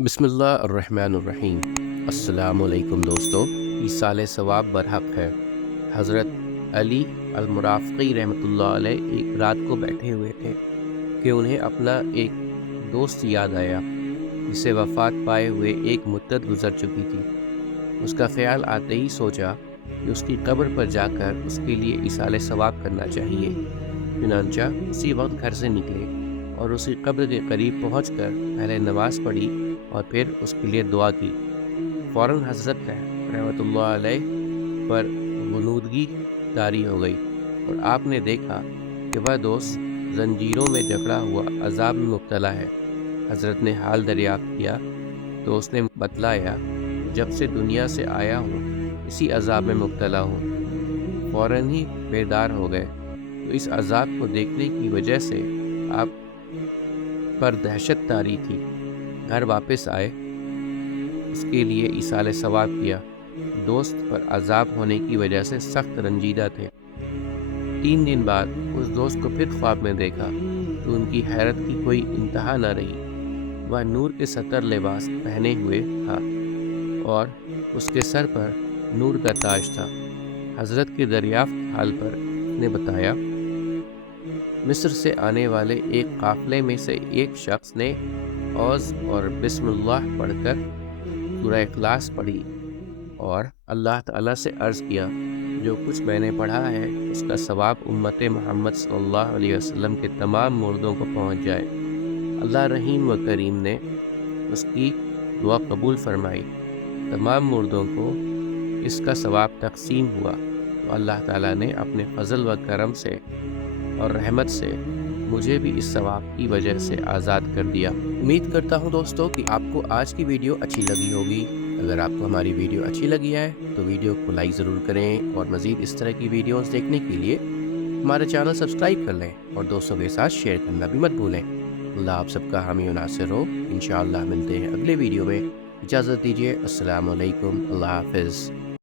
बिस्मिल्लाहिर्रहमानिर्रहीम। अस्सलाम वालेकुम दोस्तों। इसाले सवाब बरहक है। हज़रत अली अलमुराफ़क़ी रहमतुल्लाह अलैह एक रात को बैठे हुए थे कि उन्हें अपना एक दोस्त याद आया जिसे वफ़ात पाए हुए एक मुद्दत गुज़र चुकी थी। उसका ख़्याल आते ही सोचा कि उसकी कब्र पर जाकर उसके लिए इसाले सवाब करना चाहिए। चुनांचा उसी वक्त घर से निकले और उसी कब्र के करीब पहुंचकर पहले नमाज़ पढ़ी और फिर उसके लिए दुआ की। फ़ौरन हज़रत रहमतुल्लाह अलैह पर ग़ुनूदगी तारी हो गई और आपने देखा कि वह दोस्त ज़ंजीरों में जकड़ा हुआ अज़ाब में मुब्तला है। हज़रत ने हाल दरियाफ़्त किया तो उसने बतलाया, जब से दुनिया से आया हूँ इसी अज़ाब में मुब्तला हूँ। फ़ौरन ही बेदार हो गए तो इस अज़ाब को देखने की वजह से आप पर दहशत तारी थी। घर वापस आए, उसके लिए इसाले सवाब किया। दोस्त पर अज़ाब होने की वजह से सख्त रंजीदा थे। 3 दिन बाद उस दोस्त को फिर ख्वाब में देखा तो उनकी हैरत की कोई इंतहा न रही। वह नूर के सतर लिबास पहने हुए था और उसके सर पर नूर का ताज था। हज़रत के दरियाफ्त हाल पर उसने बताया, मिस्र से आने वाले एक काफ़िले में से एक शख्स ने औज़ और बिस्मिल्लाह पढ़कर सूरह इखलास पढ़ी और अल्लाह ताला से अर्ज़ किया, जो कुछ मैंने पढ़ा है उसका सवाब उम्मत मोहम्मद सल्लल्लाहु अलैहि वसल्लम के तमाम मुर्दों को पहुँच जाए। अल्लाह रहीम व करीम ने उसकी दुआ कबूल फरमाई। तमाम मुर्दों को इसका सवाब तकसीम हुआ तो अल्लाह ताला ने अपने फजल व करम से और रहमत से मुझे भी इस सवाब की वजह से आज़ाद कर दिया। उम्मीद करता हूँ दोस्तों कि आपको आज की वीडियो अच्छी लगी होगी। अगर आपको हमारी वीडियो अच्छी लगी है तो वीडियो को लाइक ज़रूर करें और मज़ीद इस तरह की वीडियोस देखने के लिए हमारा चैनल सब्सक्राइब कर लें और दोस्तों के साथ शेयर करना भी मत भूलें। अल्लाह आप सबका हामी व नासिर हो। इंशाअल्लाह मिलते हैं अगले वीडियो में। इजाज़त दीजिए। अस्सलाम वालेकुम। अल्लाह हाफ़िज़।